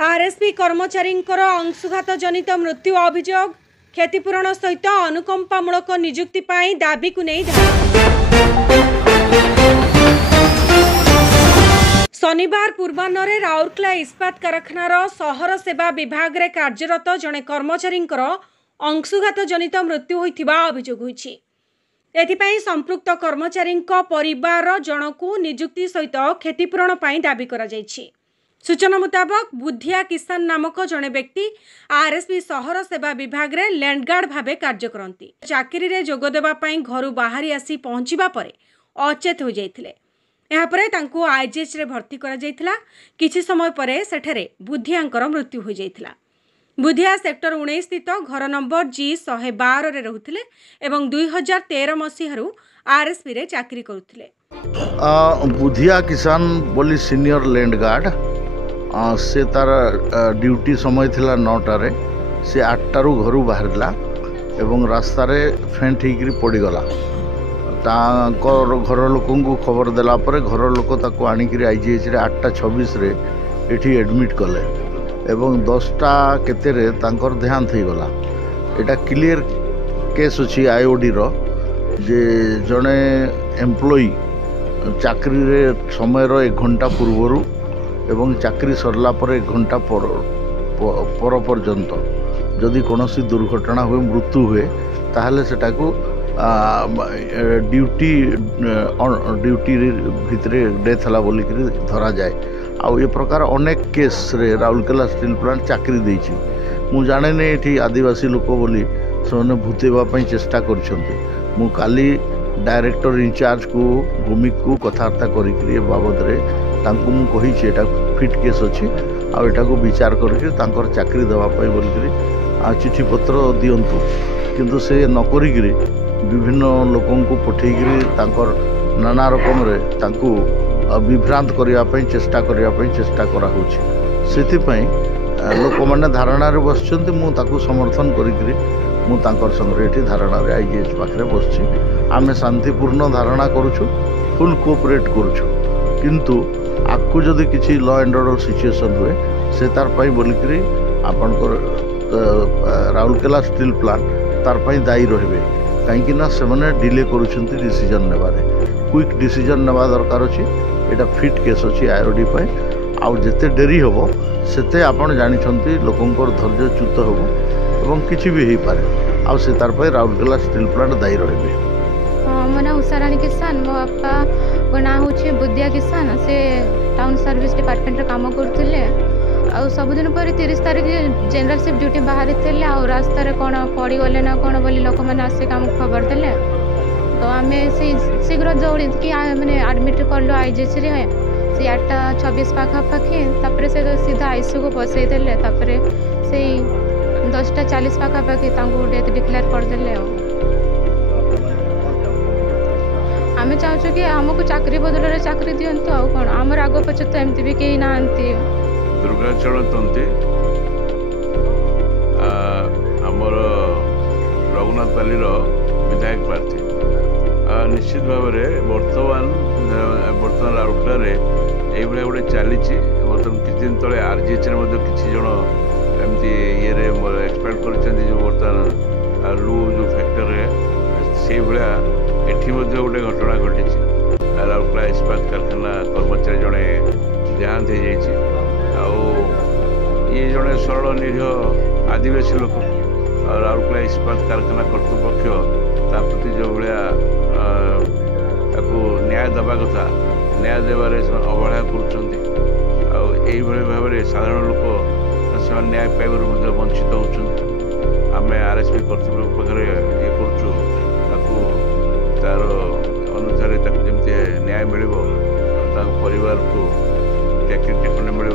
RSP कर्मचारी अंशुघात जनित मृत्यु अभियोग क्षतिपूरण सहित अनुकंपामूलक नियुक्ति दाबी को नहीं शनिवार पूर्वाह्न राउरकेला इस्पात कारखानार सहर सेवा विभाग रे कार्यरत जड़े कर्मचारी अंशुघात जनित मृत्यु होइथिबा अभियोग होइछि। एथिपाई संपृक्त कर्मचारी परिवार जनकू नियुक्ति सहित क्षतिपूरण दाबी करा जाइछि। सूचना मुताबक बुद्धिया किसान नामक जड़े व्यक्ति आरएसपी सहर सेवा विभाग रे लैंडगार्ड भावे कार्य करती। चाकरी रे जोग देबा पई घरु बाहरी आसी पहुंचीबा परे अचेत हो जाइथिले। एहा परे तांको आईजीएच रे भर्ती करा जाइथिला। किछि समय परे सेठरे बुद्धियांकर मृत्यु हो जाइथिला। बुद्धिया सेक्टर 19 स्थित घर नंबर G112 रे रहुथिले एवं 2013 मसीहारु आरएसपी रे चाकरी करुथिले। बुद्धिया किसान बोली सीनियर लैंडगार्ड से तार ड्यूटी समय थिला 9टारे से 8टारू घरू बाहरला एवं रास्ता रे फेंट होकर पड़गला। घर लोक खबर देला परे घर लोक ताको आनिक आईजीएच रे 8:26 रे एठी एडमिट कले एवं 10टा केते रे तांकर देहांत हो गला। एटा क्लियर केस अछि आईओडी रो जे जने एम्प्लॉई चाकरी रे समय 1 घंटा पूर्वरु एवं चाकरी सरला पर 1 घंटा पर पर्यंत जदि कोनोसी दुर्घटना हुए मृत्यु हुए ताहले सेटा को ड्यूटी भितरे डेथ हला बोली धरा जाए। आउ ये प्रकार अनेक केस रे राउरकेला स्टील प्लांट चाकरी देछि। मु जाने ने एठी आदिवासी लोक बोली से भूतेबा पई चेष्टा करछन्ते। मु काली डायरेक्टर इंचार्ज को भूमिक को कथबार्ता करी बाबद रे तांको मु कही एटा फिट केस अछि आ एटा को विचार करके तांकर चाकरी देवा पई बोली चिठी पत्र दियंतु किंतु से न करी विभिन्न लोकों को पठेगी तांकर नाना रकम रे तांको विभ्रांत करिया पई चेष्टा करा होछि। सेति पई लोक माने धारणा रे बसचंती मु ताको समर्थन करी मु तांकर संगे एठी धारणा रे आईजीएच पाखरे बसछि। आमे शांतिपूर्ण धारणा करूछु, फुल कोऑपरेट करूछु, किंतु आकु जदि किछि लॉ एंड ऑर्डर सिचुएशन हुए से तार पई बोलिकरी आपनकर राउरकेला स्टील प्लांट तार पई दायी रहिबे। कहीं ना से मैंने डिले करुछंती डिसीजन नेबारे। क्विक डिसीजन नेबा दरकार अछि। एटा फिट केस अछि आईओडी पई। आउ जते डेरी होबो सेते आपण जानिछंती लोकंकर धैर्यच्युत होबो एवं किछि भी हेई पारे। आउ से तार पई राउरकेला स्टील प्लांट दायी रहिबे। मना उषाराणी किसान मो बापा को ना होछि बुद्धिया किसान से टाउन सर्विस डिपार्टमेंट रे काम करथिले। आ सबुदिन पर 30 तारिख जनरल शिफ्ट ड्यूटी बाहर थे आ रास्तार कौन पड़ गले ना कौन बोली लोक मैंने आसिक आम खबर देले तो आम शीघ्र दौड़ी कि मैंने आडमिट कलु आईजीएच रे से 8:26 पाखापाखि तापर से सीधा आईसीयू को बसईदेले से 10:40 पाखापाखि डेथ डिक्लेयर करदे। आम चाहूँ कि आमको चाकरी बदल चाकरी दिंतु आ कौन आमर आग पचे तो एमती भी कहीं ना दुर्गाचरण तंती आमर रघुनाथपाली विधायक प्रार्थी निश्चित भाव में बर्तमान राउरकेला ये गोटे चली बर्तमान किसी दिन तले आरजीएच किसी जन एमती ये एक्सपेक्ट कर बर्तमान लू जो फैक्टर से भाया एटी गोटे घटना घटी राउरकेला इस्पात कारखाना कर्मचारी जड़े देहांत हो जाए। ये जड़े सरल निरीह आदिवासी लोक राउरकेला इस्पात कारखाना कर्तृपक्ष प्रति जो भाया न्याय देवा कथा न्याय देवार अवहेला कर भाव में साधारण लोक से न्याय पाइबार वंचित होती। आम आरएसपी कर्तृपक्ष पाखे ये तार अनुसार जमी न्याय मिल परिवार को चाकरी टिकट मिल